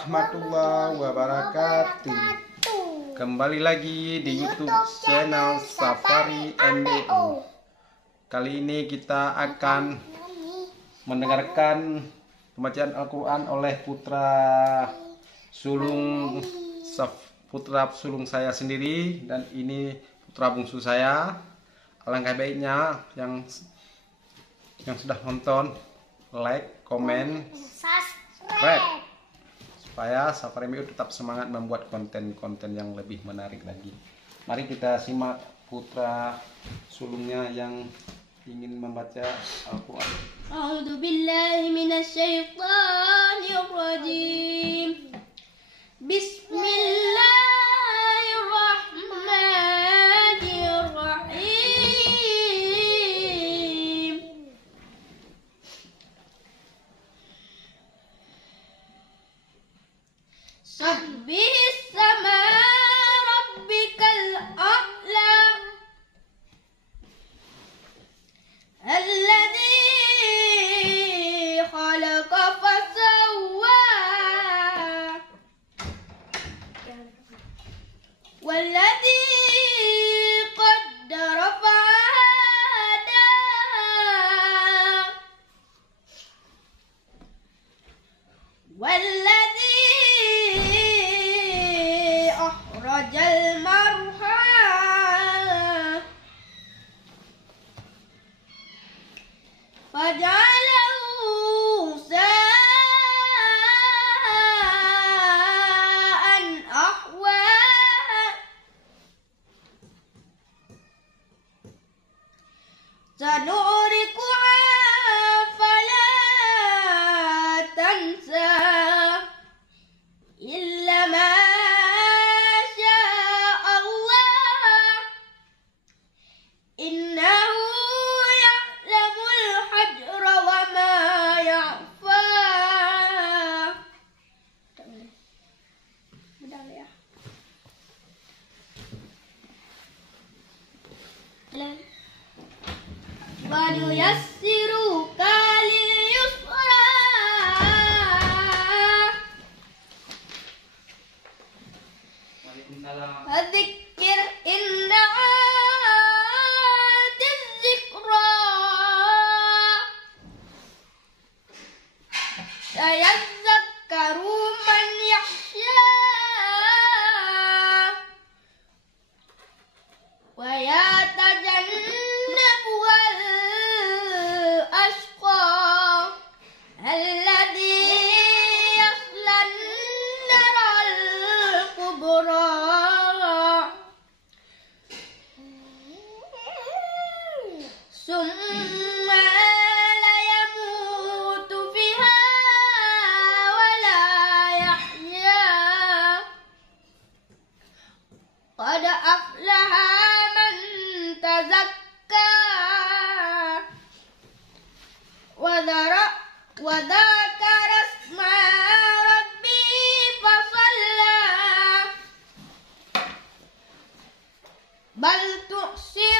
warahmatullahi wabarakatuh. Kembali lagi di YouTube channel Safari MBO. Kali ini kita akan mendengarkan pembacaan Al-Quran oleh putra sulung saya sendiri, dan ini putra bungsu saya. Alangkah baiknya yang sudah nonton, like, komen, subscribe, supaya Safari MBO tetap semangat membuat konten-konten yang lebih menarik lagi. Mari kita simak putra sulungnya yang ingin membaca Al-Quran. A'udzu billahi minasyaitonir rajim. Bismillahirrahmanirrahim. Sabbihis sama rabbikal a'la alladzi khalaqa fasawwa walladzi qaddara fahada walladzi akhrajal marha faja'alahu sa'an ahwa sanu'rikuha fala tansa illa ma syaa Allah innahu ya'lamul hajra wa ma yakhfa. Benar ya? Wa nuyassiruka lil yusra. Fadzikir in na'atiz zikra sayadzakkaru man yakhsha wa yatajannabuhal ashqa alladzi yaslan naral kubra summa la yamutu fiha wa la yahya qad aflaha man tazakka wa dzakara isma rabbi fasalla bal tu'sir